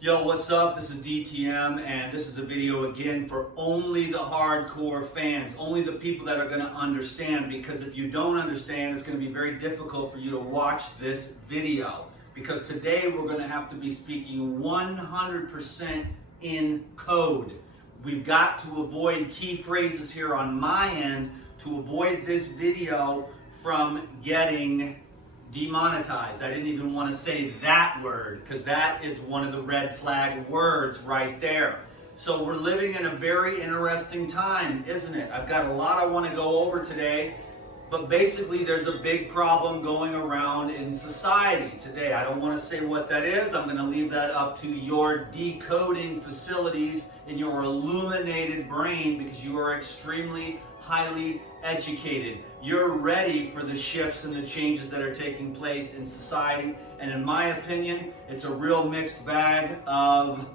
Yo, what's up? This is DTM, and this is a video again for only the hardcore fans, only the people that are going to understand, because if you don't understand, it's going to be very difficult for you to watch this video, because today we're going to have to be speaking 100% in code. We've got to avoid key phrases here on my end to avoid this video from getting demonetized. I didn't even want to say that word because that is one of the red flag words right there. So we're living in a very interesting time, isn't it? I've got a lot I want to go over today, but basically there's a big problem going around in society today. I don't want to say what that is. I'm going to leave that up to your decoding facilities in your illuminated brain, because you are extremely highly educated. You're ready for the shifts and the changes that are taking place in society. And in my opinion, it's a real mixed bag of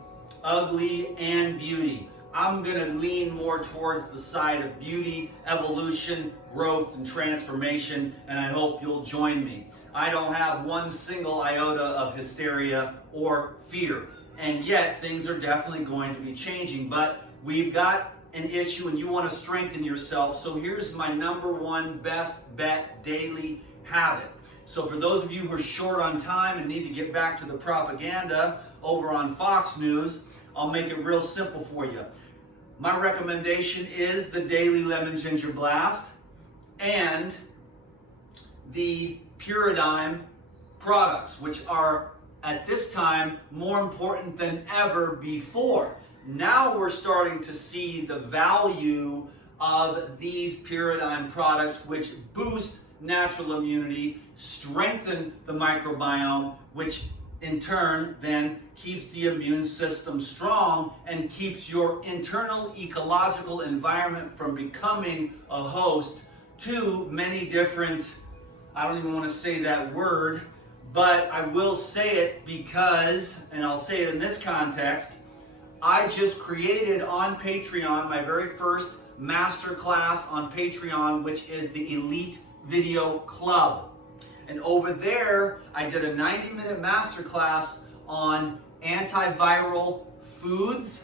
ugly and beauty. I'm going to lean more towards the side of beauty, evolution, growth, and transformation, and I hope you'll join me. I don't have one single iota of hysteria or fear, and yet things are definitely going to be changing, but we've got an issue and you want to strengthen yourself. So here's my number one best bet daily habit. So for those of you who are short on time and need to get back to the propaganda over on Fox News, I'll make it real simple for you. My recommendation is the Daily Lemon Ginger Blast and the Paradigm products, which are at this time more important than ever before. Now we're starting to see the value of these Paradigm products, which boost natural immunity, strengthen the microbiome, which in turn then keeps the immune system strong and keeps your internal ecological environment from becoming a host to many different, I don't even want to say that word, but I will say it because, and I'll say it in this context, I just created on Patreon my very first masterclass on Patreon, which is the Elite Video Club. And over there, I did a 90-minute masterclass on antiviral foods,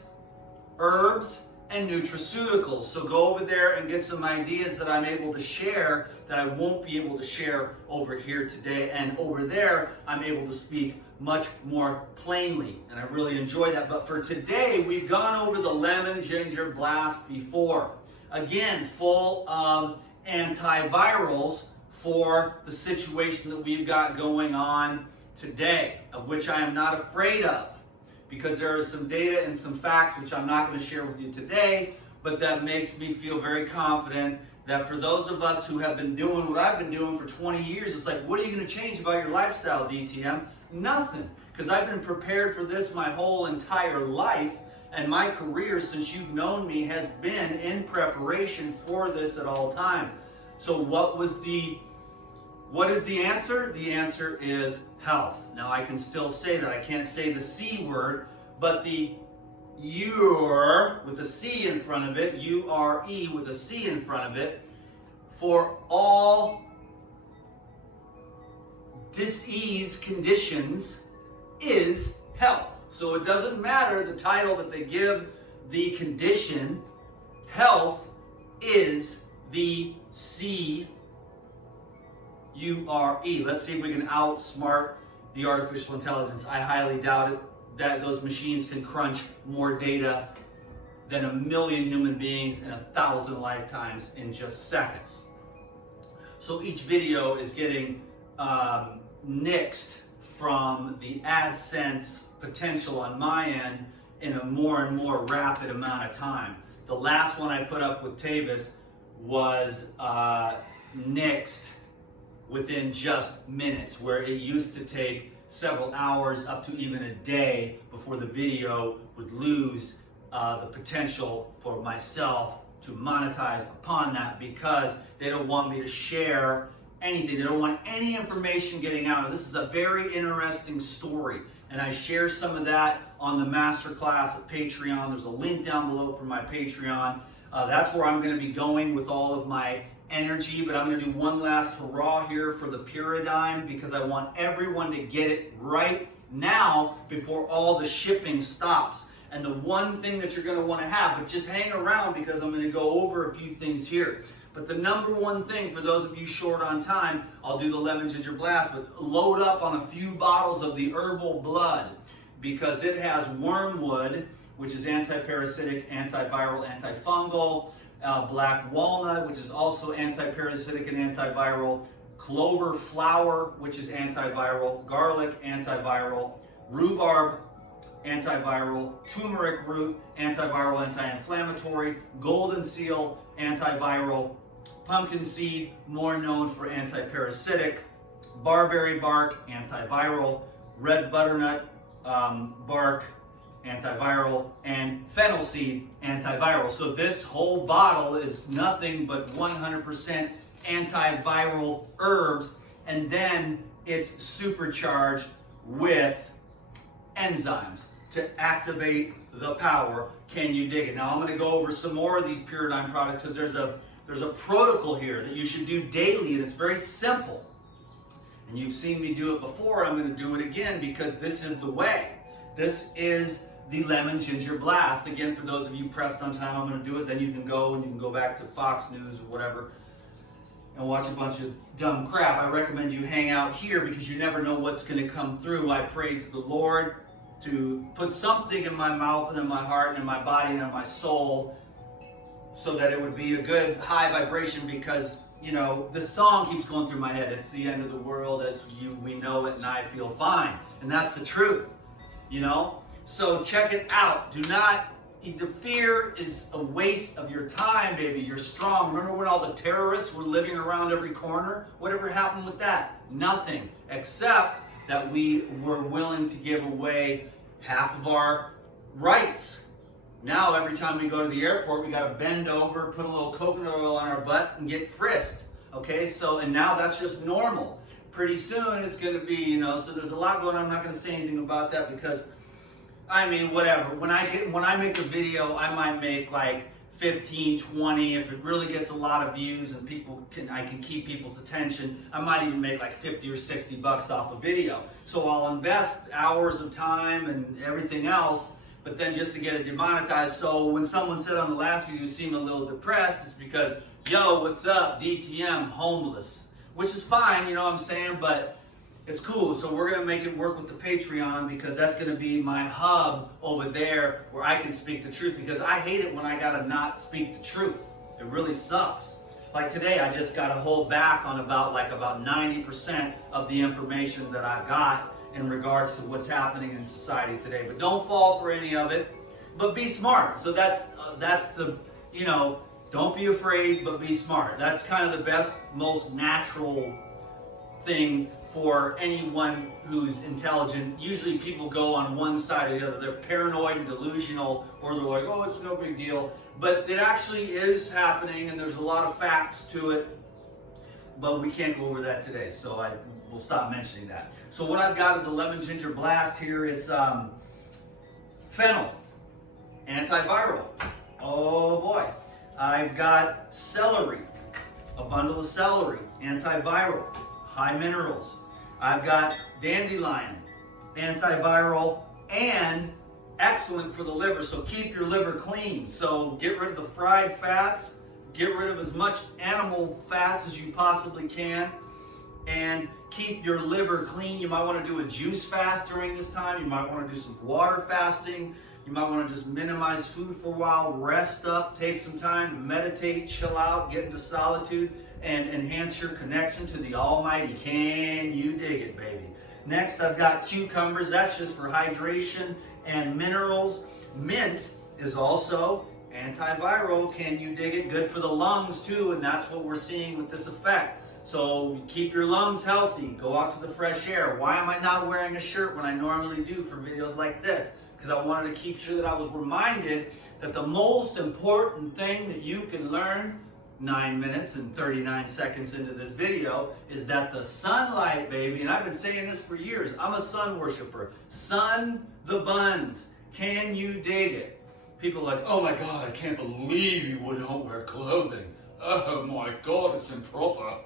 herbs, and nutraceuticals. So go over there and get some ideas that I'm able to share that I won't be able to share over here today. And over there, I'm able to speak much more plainly, and I really enjoy that. But for today, we've gone over the Lemon Ginger Blast before. Again, full of antivirals for the situation that we've got going on today, of which I am not afraid of, because there are some data and some facts which I'm not going to share with you today, but that makes me feel very confident that for those of us who have been doing what I've been doing for 20 years, it's like, what are you going to change about your lifestyle, DTM? Nothing, because I've been prepared for this my whole entire life, and my career since you've known me has been in preparation for this at all times. So what is the answer? The answer is health. Now I can still say that. I can't say the C word, but the URE with a C in front of it, U-R-E with a C in front of it, for all disease conditions is health. So it doesn't matter the title that they give the condition, health is the C-U-R-E. Let's see if we can outsmart the artificial intelligence. I highly doubt it, that those machines can crunch more data than 1 million human beings in 1,000 lifetimes in just seconds. So each video is getting nixed from the AdSense potential on my end in a more and more rapid amount of time. The last one I put up with Tavis was nixed within just minutes, where it used to take several hours up to even a day before the video would lose the potential for myself to monetize upon that, because they don't want me to share anything. They don't want any information getting out. And this is a very interesting story, and I share some of that on the masterclass at Patreon. There's a link down below for my Patreon. That's where I'm going to be going with all of my energy, but I'm going to do one last hurrah here for the Paradigm, because I want everyone to get it right now before all the shipping stops. And the one thing that you're going to want to have, but just hang around because I'm going to go over a few things here. But the number one thing, for those of you short on time, I'll do the lemon ginger blast, but load up on a few bottles of the herbal blood, because it has wormwood, which is anti-parasitic, antiviral, antifungal, black walnut, which is also anti-parasitic and antiviral, clover flower, which is antiviral, garlic, antiviral, rhubarb, antiviral, turmeric root, antiviral, anti-inflammatory, golden seal, antiviral, pumpkin seed, more known for anti-parasitic, barberry bark, antiviral, red butternut bark, antiviral, and fennel seed, antiviral. So this whole bottle is nothing but 100% antiviral herbs, and then it's supercharged with enzymes to activate the power. Can you dig it? Now I'm going to go over some more of these Pyridine products, because there's a protocol here that you should do daily, and it's very simple. And you've seen me do it before. I'm going to do it again because this is the way. This is the lemon ginger blast. Again, for those of you pressed on time, I'm going to do it. Then you can go and you can go back to Fox News or whatever and watch a bunch of dumb crap. I recommend you hang out here because you never know what's going to come through. I pray to the Lord to put something in my mouth and in my heart and in my body and in my soul so that it would be a good high vibration, because, you know, the song keeps going through my head. It's the end of the world as we know it, and I feel fine. And that's the truth, you know? So check it out. Do not, the fear is a waste of your time, baby. You're strong. Remember when all the terrorists were living around every corner? Whatever happened with that? Nothing, except that we were willing to give away half of our rights. Now every time we go to the airport, we got to bend over, put a little coconut oil on our butt, and get frisked. Okay, so, and now that's just normal. Pretty soon it's going to be, you know, so there's a lot going on. I'm not going to say anything about that because, I mean, whatever. When I make a video, I might make like 15, 20. If it really gets a lot of views and I can keep people's attention, I might even make like 50 or 60 bucks off a video. So I'll invest hours of time and everything else, but then just to get it demonetized. So when someone said on the last video, you seem a little depressed, it's because, yo, what's up, DTM, homeless, which is fine, you know what I'm saying, but it's cool. So we're going to make it work with the Patreon, because that's going to be my hub over there where I can speak the truth, because I hate it when I got to not speak the truth. It really sucks. Like today, I just got to hold back on about 90% of the information that I got in regards to what's happening in society today. But don't fall for any of it, but be smart. So that's the, you know, don't be afraid, but be smart. That's kind of the best, most natural thing for anyone who's intelligent. Usually people go on one side or the other. They're paranoid and delusional, or they're like, oh, it's no big deal. But it actually is happening, and there's a lot of facts to it. But we can't go over that today, so I will stop mentioning that. So what I've got is a lemon ginger blast here. It's fennel, antiviral. Oh boy. I've got celery, a bundle of celery, antiviral, high minerals. I've got dandelion, antiviral, and excellent for the liver. So keep your liver clean. So get rid of the fried fats, get rid of as much animal fats as you possibly can, and keep your liver clean. You might want to do a juice fast during this time. You might want to do some water fasting. You might want to just minimize food for a while, rest up, take some time to meditate, chill out, get into solitude, and enhance your connection to the Almighty. Can you dig it, baby? Next, I've got cucumbers. That's just for hydration and minerals. Mint is also antiviral. Can you dig it? Good for the lungs too, and that's what we're seeing with this effect. So keep your lungs healthy. Go out to the fresh air. Why am I not wearing a shirt when I normally do for videos like this? Because I wanted to keep sure that I was reminded that the most important thing that you can learn 9 minutes and 39 seconds into this video is that the sunlight, baby, and I've been saying this for years, I'm a sun worshiper. Sun the buns. Can you dig it? People are like, oh my God, I can't believe you don't wear clothing. Oh my God, it's improper.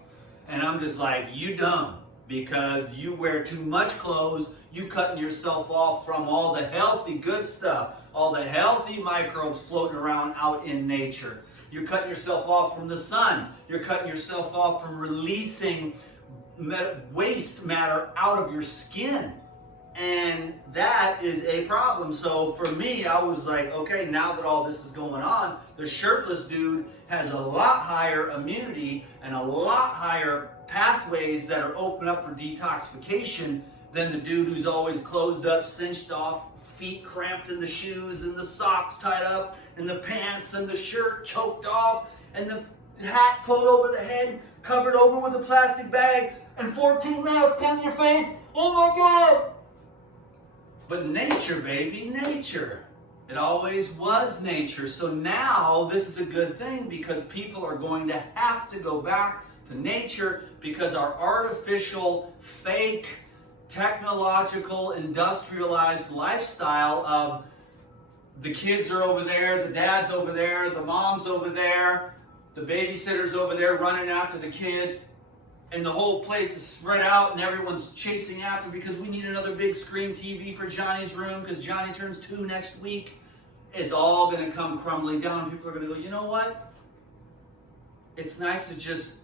And I'm just like, you dumb. because you wear too much clothes, you cutting yourself off from all the healthy good stuff, all the healthy microbes floating around out in nature. You're cutting yourself off from the sun. You're cutting yourself off from releasing waste matter out of your skin. And that is a problem. So for me, I was like, okay, now that all this is going on, the shirtless dude has a lot higher immunity and a lot higher pathways that are open up for detoxification than the dude who's always closed up, cinched off, feet cramped in the shoes and the socks tied up and the pants and the shirt choked off and the hat pulled over the head, covered over with a plastic bag, and 14 males come in your face. Oh my God! But nature, baby, nature. It always was nature. So now this is a good thing because people are going to have to go back to nature because our artificial, fake, technological, industrialized lifestyle of the kids are over there, the dad's over there, the mom's over there, the babysitter's over there running after the kids, and the whole place is spread out and everyone's chasing after because we need another big screen TV for Johnny's room because Johnny turns 2 next week. It's all going to come crumbling down. People are going to go, you know what? It's nice to just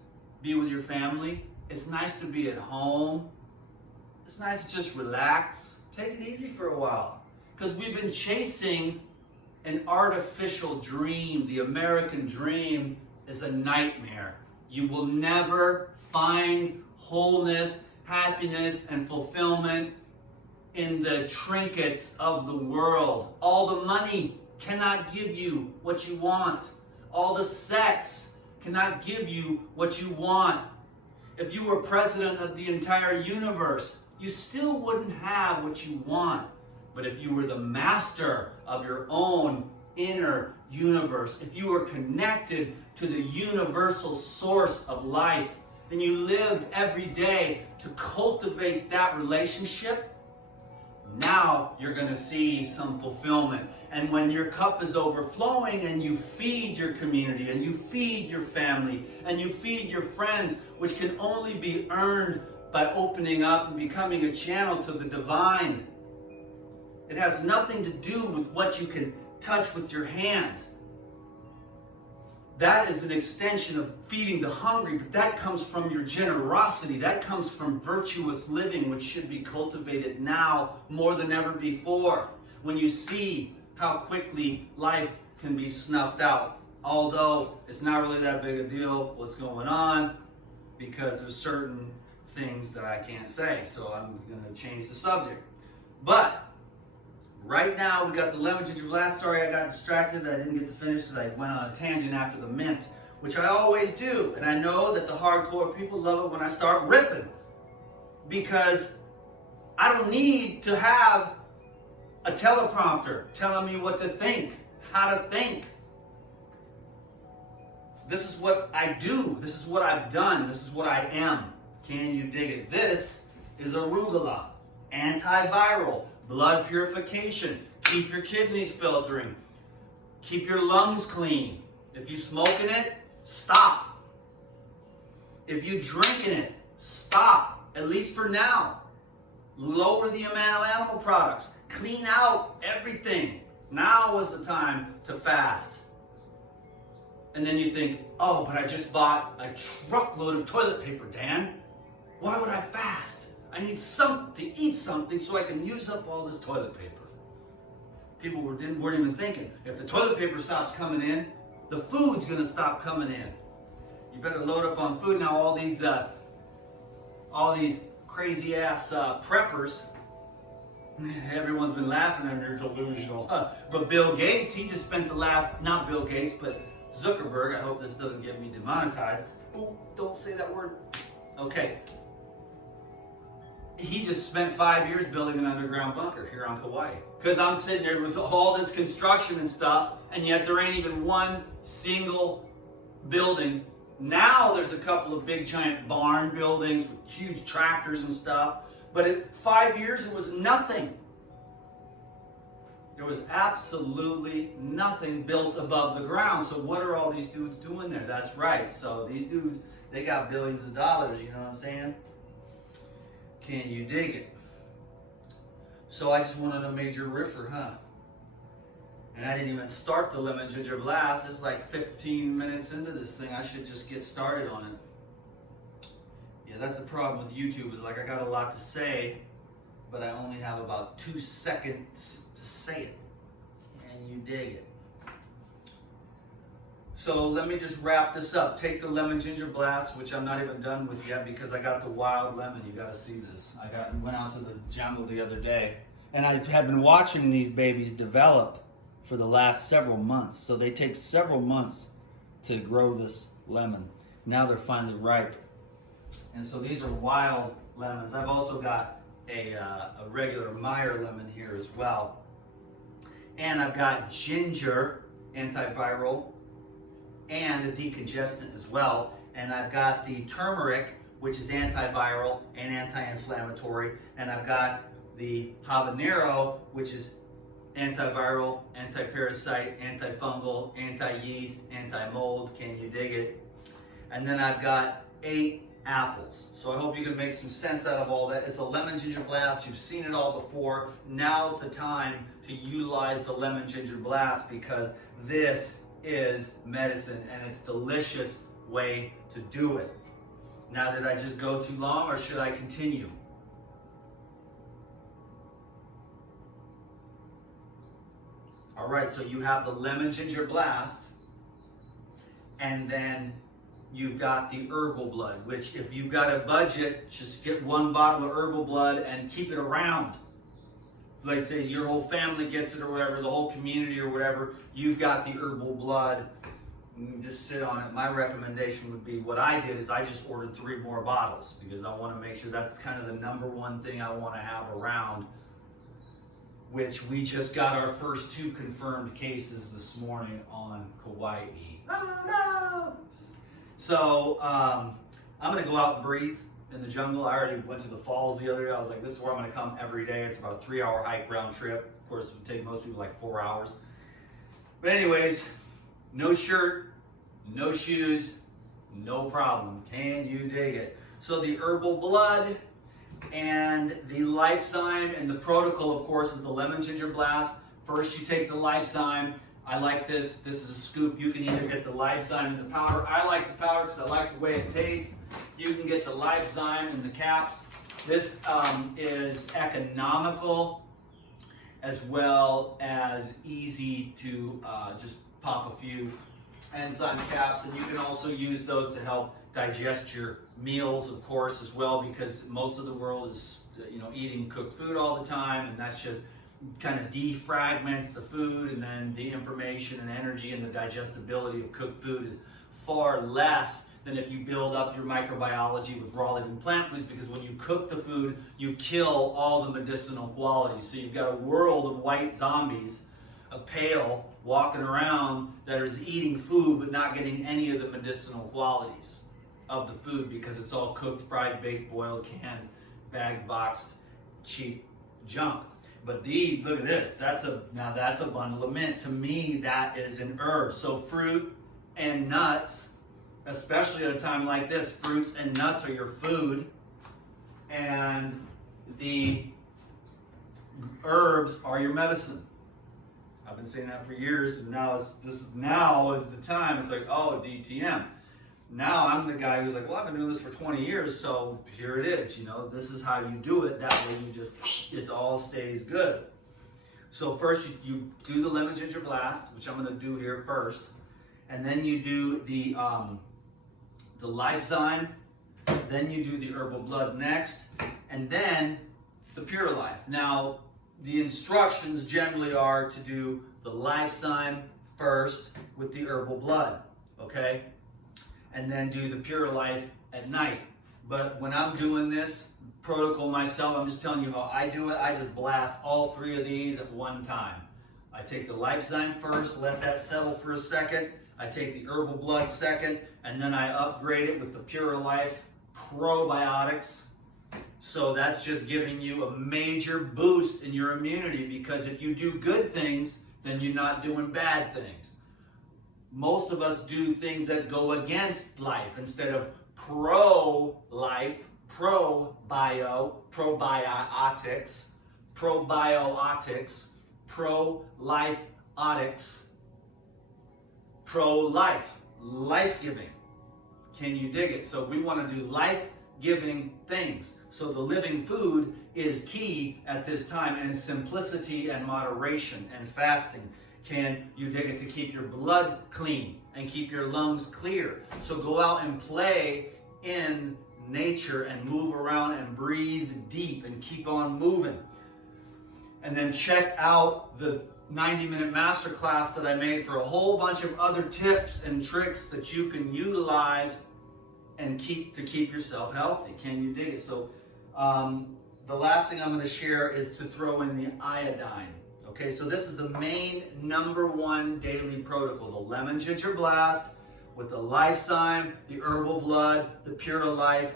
be with your family. It's nice to be at home. It's nice to just relax. Take it easy for a while. Because we've been chasing an artificial dream. The American dream is a nightmare. You will never find wholeness, happiness, and fulfillment in the trinkets of the world. All the money cannot give you what you want. All the sex cannot give you what you want. If you were president of the entire universe, you still wouldn't have what you want. But if you were the master of your own inner universe, if you were connected to the universal source of life, then you lived every day to cultivate that relationship, now you're going to see some fulfillment. And when your cup is overflowing and you feed your community and you feed your family and you feed your friends, which can only be earned by opening up and becoming a channel to the divine. It has nothing to do with what you can touch with your hands. That is an extension of feeding the hungry, but that comes from your generosity. That comes from virtuous living, which should be cultivated now more than ever before. When you see how quickly life can be snuffed out. Although it's not really that big a deal what's going on, because there's certain things that I can't say. So I'm going to change the subject. But right now, we got the lemon ginger blast. Sorry, I got distracted. I didn't get to finish because I went on a tangent after the mint, which I always do. And I know that the hardcore people love it when I start ripping, because I don't need to have a teleprompter telling me what to think, how to think. This is what I do. This is what I've done. This is what I am. Can you dig it? This is arugula, antiviral, blood purification, keep your kidneys filtering, keep your lungs clean. If you smoking it, stop. If you drinking it, stop, at least for now. Lower the amount of animal products. Clean out everything. Now is the time to fast. And then you think, oh, but I just bought a truckload of toilet paper, Dan. Why would I fast? I need to eat something so I can use up all this toilet paper. People weren't even thinking, if the toilet paper stops coming in, the food's going to stop coming in. You better load up on food. Now all these crazy ass preppers, everyone's been laughing at they're delusional. But Bill Gates, he just spent the last, not Bill Gates, but Zuckerberg, I hope this doesn't get me demonetized. Oh, don't say that word. Okay. He just spent 5 years building an underground bunker here on Kauai. Because I'm sitting there with all this construction and stuff, and yet there ain't even one single building. Now there's a couple of big giant barn buildings with huge tractors and stuff. But in 5 years, it was nothing. There was absolutely nothing built above the ground. So what are all these dudes doing there? That's right. So these dudes, they got billions of dollars, you know what I'm saying? Can you dig it? So I just went on a major riffer, huh? And I didn't even start the lemon ginger blast. It's like 15 minutes into this thing. I should just get started on it. Yeah, that's the problem with YouTube, is like I got a lot to say, but I only have about 2 seconds to say it. Can you dig it? So let me just wrap this up. Take the lemon ginger blast, which I'm not even done with yet because I got the wild lemon. You got to see this. Went out to the jungle the other day, and I have been watching these babies develop for the last several months. So they take several months to grow this lemon. Now they're finally ripe. And so these are wild lemons. I've also got a regular Meyer lemon here as well. And I've got ginger, antiviral, and a decongestant as well. And I've got the turmeric, which is antiviral and anti-inflammatory. And I've got the habanero, which is antiviral, anti-parasite, antifungal, anti-yeast, anti-mold. Can you dig it? And then I've got 8 apples. So I hope you can make some sense out of all that. It's a lemon ginger blast. You've seen it all before. Now's the time to utilize the lemon ginger blast, because this is medicine and it's a delicious way to do it. Now, did I just go too long, or should I continue? All right, so you have the lemon ginger blast, and then you've got the herbal blood, which if you've got a budget, just get 1 bottle of herbal blood and keep it around. Like say your whole family gets it or whatever, the whole community or whatever, you've got the herbal blood, and just sit on it. My recommendation would be, what I did is I just ordered 3 more bottles, because I want to make sure that's kind of the #1 thing I want to have around, which we just got our first 2 confirmed cases this morning on Kauai. Oh, no. So I'm going to go out and breathe in the jungle. I already went to the falls the other day. I was like, this is where I'm going to come every day. It's about a 3-hour hike round trip. Of course, it would take most people like 4 hours. But anyways, no shirt, no shoes, no problem. Can you dig it? So the herbal blood and the Lifezyme, and the protocol, of course, is the lemon ginger blast. First, you take the Lifezyme. I like this. This is a scoop. You can either get the Lifezyme in the powder. I like the powder because I like the way it tastes. You can get the Lifezyme in the caps. This is economical as well as easy to just pop a few enzyme caps, and you can also use those to help digest your meals, of course, as well, because most of the world is eating cooked food all the time, and that's just kind of defragments the food, and then the information and energy and the digestibility of cooked food is far less than if you build up your microbiology with raw living plant foods, because when you cook the food, you kill all the medicinal qualities. So you've got a world of white zombies, a pale, walking around that is eating food but not getting any of the medicinal qualities of the food, because it's all cooked, fried, baked, boiled, canned, bagged, boxed, cheap junk. But these, look at this, that's a bundle of mint. To me, that is an herb. So fruit and nuts, especially at a time like this, fruits and nuts are your food, and the herbs are your medicine. I've been saying that for years, and now is the time. It's like, oh, DTM. Now I'm the guy who's like, well, I've been doing this for 20 years, so here it is. This is how you do it. That way you just, it all stays good. So first you do the lemon ginger blast, which I'm going to do here first, and then you do the Lifezyme, then you do the herbal blood next, and then the Pure Life. Now, the instructions generally are to do the Lifezyme first with the herbal blood, okay? And then do the Pure Life at night. But when I'm doing this protocol myself, I'm just telling you how I do it. I just blast all 3 of these at one time. I take the Lifezyme first, let that settle for a second. I take the herbal blood second, and then I upgrade it with the Pure Life probiotics. So that's just giving you a major boost in your immunity, because if you do good things, then you're not doing bad things. Most of us do things that go against life instead of pro-life, probiotics, pro-life-otics, pro-life, life-giving. Can you dig it? So we want to do life-giving things. So the living food is key at this time, and simplicity and moderation and fasting. Can you dig it? To keep your blood clean and keep your lungs clear. So go out and play in nature and move around and breathe deep and keep on moving. And then check out the 90-minute masterclass that I made for a whole bunch of other tips and tricks that you can utilize and keep yourself healthy. Can you dig it? So the last thing I'm going to share is to throw in the iodine. Okay, so this is the main #1 daily protocol. The lemon ginger blast with the lifezyme, the herbal blood, the pure life,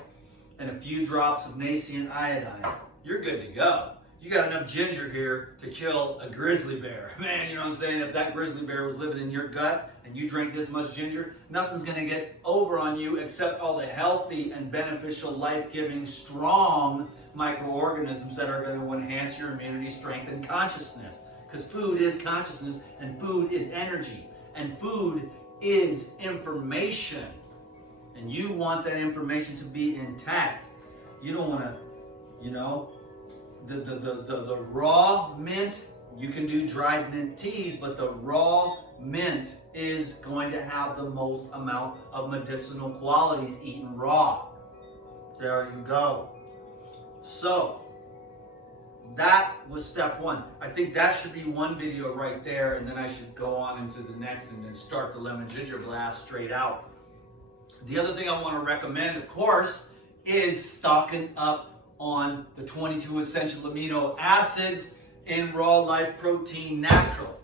and a few drops of nascent iodine. You're good to go. You got enough ginger here to kill a grizzly bear. Man, you know what I'm saying? If that grizzly bear was living in your gut and you drank this much ginger, nothing's going to get over on you except all the healthy and beneficial, life-giving, strong microorganisms that are going to enhance your immunity, strength, and consciousness. Because food is consciousness, and food is energy, and food is information. And you want that information to be intact. You don't want to, you know, the raw mint, you can do dried mint teas, but the raw mint is going to have the most amount of medicinal qualities eaten raw. There you go. So that was step 1. I think that should be one video right there, and then I should go on into the next and then start the lemon ginger blast straight out. The other thing I want to recommend, of course, is stocking up on the 22 essential amino acids in Raw Life Protein Natural,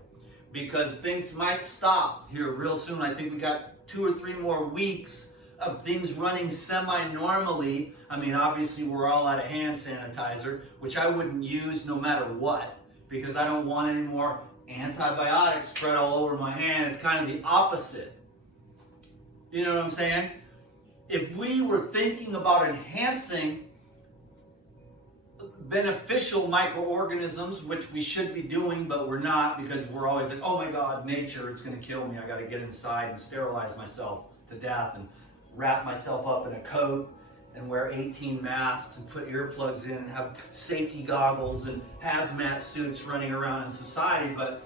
because things might stop here real soon. I think we got 2 or 3 more weeks of things running semi-normally. I mean, obviously we're all out of hand sanitizer, which I wouldn't use no matter what, because I don't want any more antibiotics spread all over my hand. It's kind of the opposite. You know what I'm saying? If we were thinking about enhancing beneficial microorganisms, which we should be doing, but we're not, because we're always like, oh my God, nature, it's going to kill me. I got to get inside and sterilize myself to death and wrap myself up in a coat and wear 18 masks and put earplugs in and have safety goggles and hazmat suits running around in society. But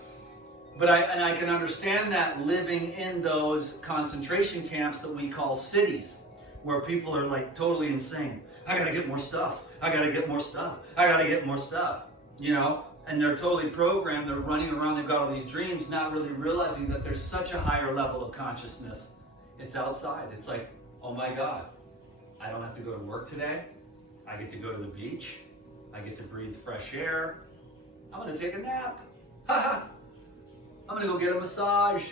I can understand that living in those concentration camps that we call cities, where people are like totally insane. I gotta get more stuff. I gotta get more stuff. I gotta get more stuff. You know? And they're totally programmed. They're running around. They've got all these dreams, not really realizing that there's such a higher level of consciousness. It's outside. It's like, oh my God, I don't have to go to work today. I get to go to the beach. I get to breathe fresh air. I'm gonna take a nap. I'm gonna go get a massage.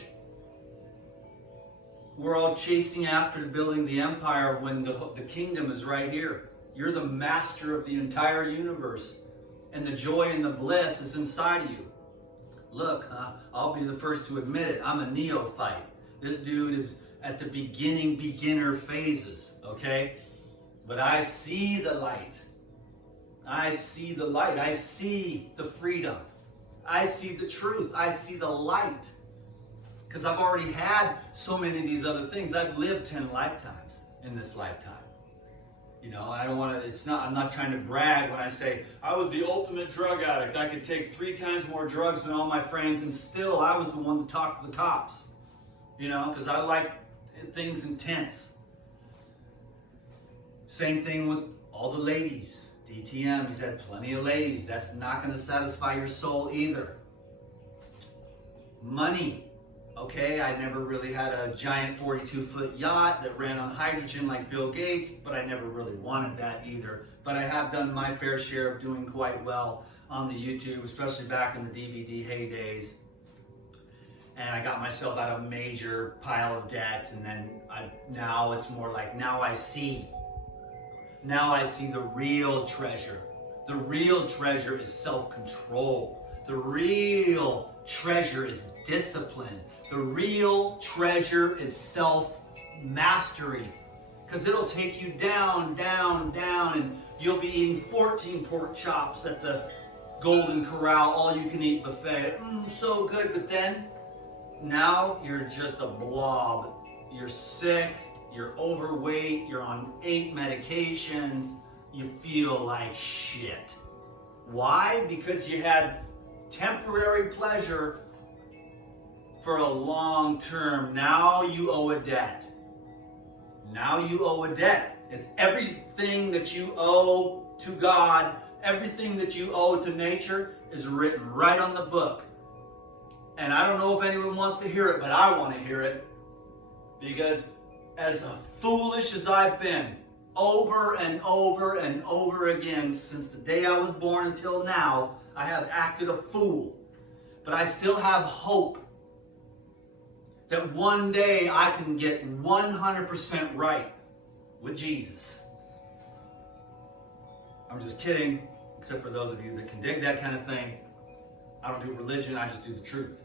We're all chasing after building the empire when the kingdom is right here. You're the master of the entire universe, and the joy and the bliss is inside of you. Look, I'll be the first to admit it. I'm a neophyte. This dude is at the beginner phases, okay? But I see the light. I see the light. I see the freedom. I see the truth. I see the light. Because I've already had so many of these other things. I've lived 10 lifetimes in this lifetime. You know, I don't want to, I'm not trying to brag when I say, I was the ultimate drug addict. I could take 3 times more drugs than all my friends, and still I was the one to talk to the cops. You know, because I like things intense. Same thing with all the ladies. DTM, he's had plenty of ladies. That's not going to satisfy your soul either. Money. Okay, I never really had a giant 42-foot yacht that ran on hydrogen like Bill Gates, but I never really wanted that either. But I have done my fair share of doing quite well on the YouTube, especially back in the DVD heydays. And I got myself out of a major pile of debt, and then now it's more like, now I see the real treasure. The real treasure is self-control. The real treasure is discipline. The real treasure is self-mastery. because it'll take you down, down, down, and you'll be eating 14 pork chops at the Golden Corral, all-you-can-eat buffet. So good, but then now you're just a blob. You're sick, you're overweight, you're on 8 medications, you feel like shit. Why? Because you had temporary pleasure for a long term. Now you owe a debt. Now you owe a debt. It's everything that you owe to God, everything that you owe to nature is written right on the book. And I don't know if anyone wants to hear it, but I want to hear it. Because as foolish as I've been, over and over and over again, since the day I was born until now, I have acted a fool. But I still have hope that one day I can get 100% right with Jesus. I'm just kidding, except for those of you that can dig that kind of thing. I don't do religion, I just do the truth.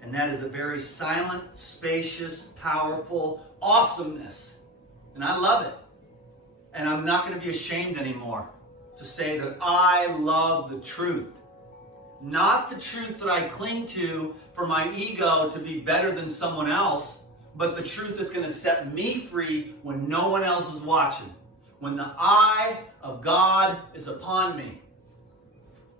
And that is a very silent, spacious, powerful awesomeness. And I love it. And I'm not going to be ashamed anymore to say that I love the truth. Not the truth that I cling to for my ego to be better than someone else, but the truth that's going to set me free when no one else is watching. When the eye of God is upon me.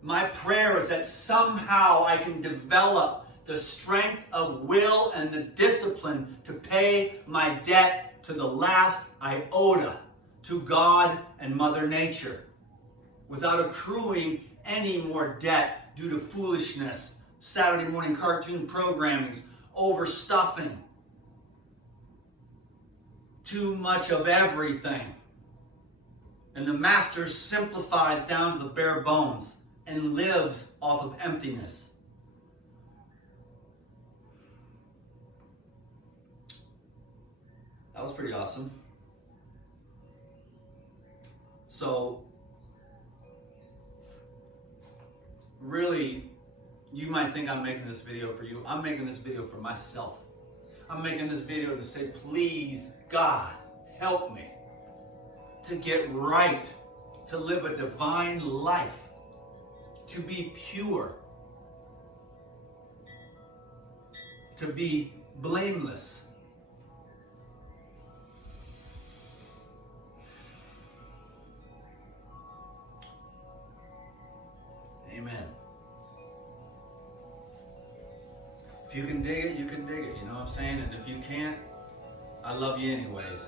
My prayer is that somehow I can develop the strength of will and the discipline to pay my debt to the last iota to God and Mother Nature without accruing any more debt due to foolishness, Saturday morning cartoon programmings, overstuffing, too much of everything. And the master simplifies down to the bare bones and lives off of emptiness. That was pretty awesome. So, really, you might think I'm making this video for you. I'm making this video for myself. I'm making this video to say, please, God, help me to get right, to live a divine life, to be pure, to be blameless. Amen. If you can dig it, you can dig it. You know what I'm saying? And if you can't, I love you anyways.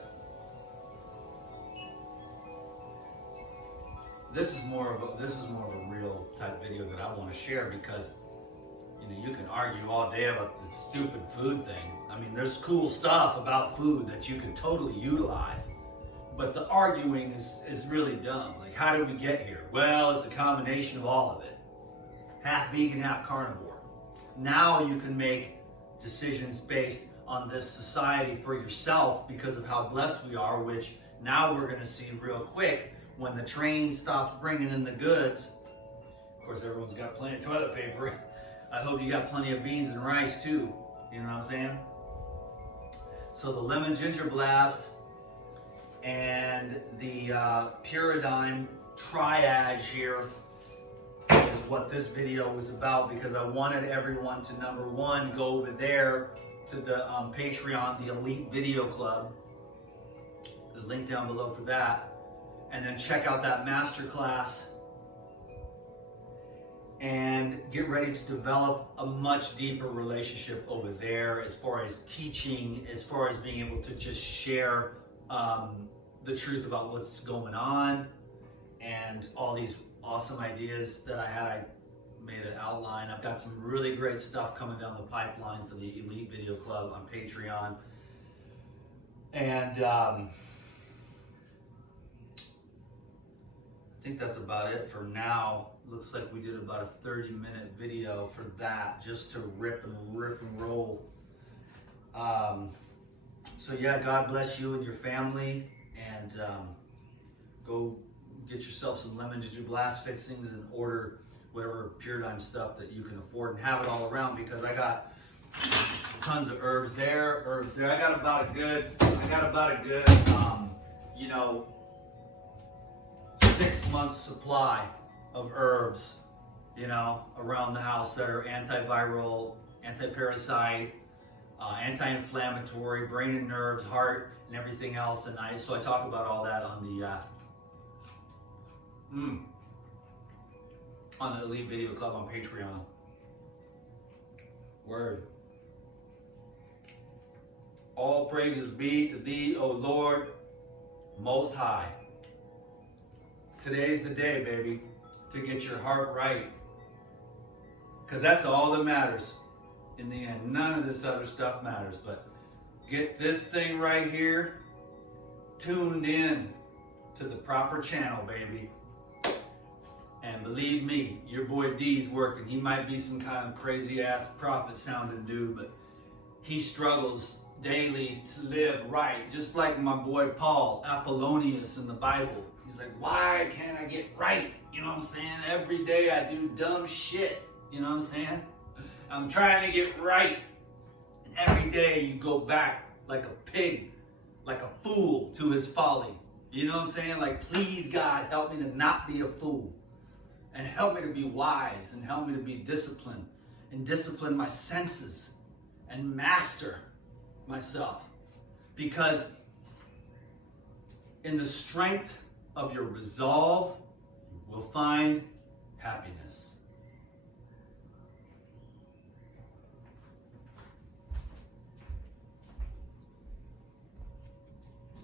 This is more of a real type video that I want to share because you can argue all day about the stupid food thing. I mean, there's cool stuff about food that you can totally utilize. But the arguing is really dumb. Like, how did we get here? Well, it's a combination of all of it. Half vegan, half carnivore. Now you can make decisions based on this society for yourself because of how blessed we are, which now we're going to see real quick when the train stops bringing in the goods. Of course, everyone's got plenty of toilet paper. I hope you got plenty of beans and rice too. You know what I'm saying? So the lemon ginger blast and the Pyridine triage here is what this video was about, because I wanted everyone to, number one, go over there to the Patreon, the Elite Video Club. The link down below for that. And then check out that masterclass and get ready to develop a much deeper relationship over there as far as teaching, as far as being able to just share the truth about what's going on and all these awesome ideas that I had. I made an outline. I've got some really great stuff coming down the pipeline for the Elite Video Club on Patreon. And I think that's about it for now. Looks like we did about a 30-minute video for that, just to riff and roll. So yeah, God bless you and your family, and go get yourself some lemon ginger blast fixings and order whatever Pyridine stuff that you can afford and have it all around, because I got Tons of herbs there, I got about a good, you know, 6 months supply of herbs, you know, around the house that are antiviral, anti-parasite, anti-inflammatory, brain and nerves, heart, and everything else. And so I talk about all that on the Elite Video Club on Patreon. Word. All praises be to thee, O Lord, Most High. Today's the day, baby, to get your heart right. Because that's all that matters. In the end, none of this other stuff matters. But get this thing right here tuned in to the proper channel, baby. And believe me, your boy D's working. He might be some kind of crazy ass prophet sounding dude, but he struggles daily to live right. Just like my boy Paul, Apollonius in the Bible. He's like, why can't I get right? You know what I'm saying? Every day I do dumb shit. You know what I'm saying? I'm trying to get right. And every day you go back like a pig, like a fool to his folly. You know what I'm saying? Like, please God, help me to not be a fool. And help me to be wise. And help me to be disciplined. And discipline my senses. And master myself. Because in the strength of your resolve, you will find happiness.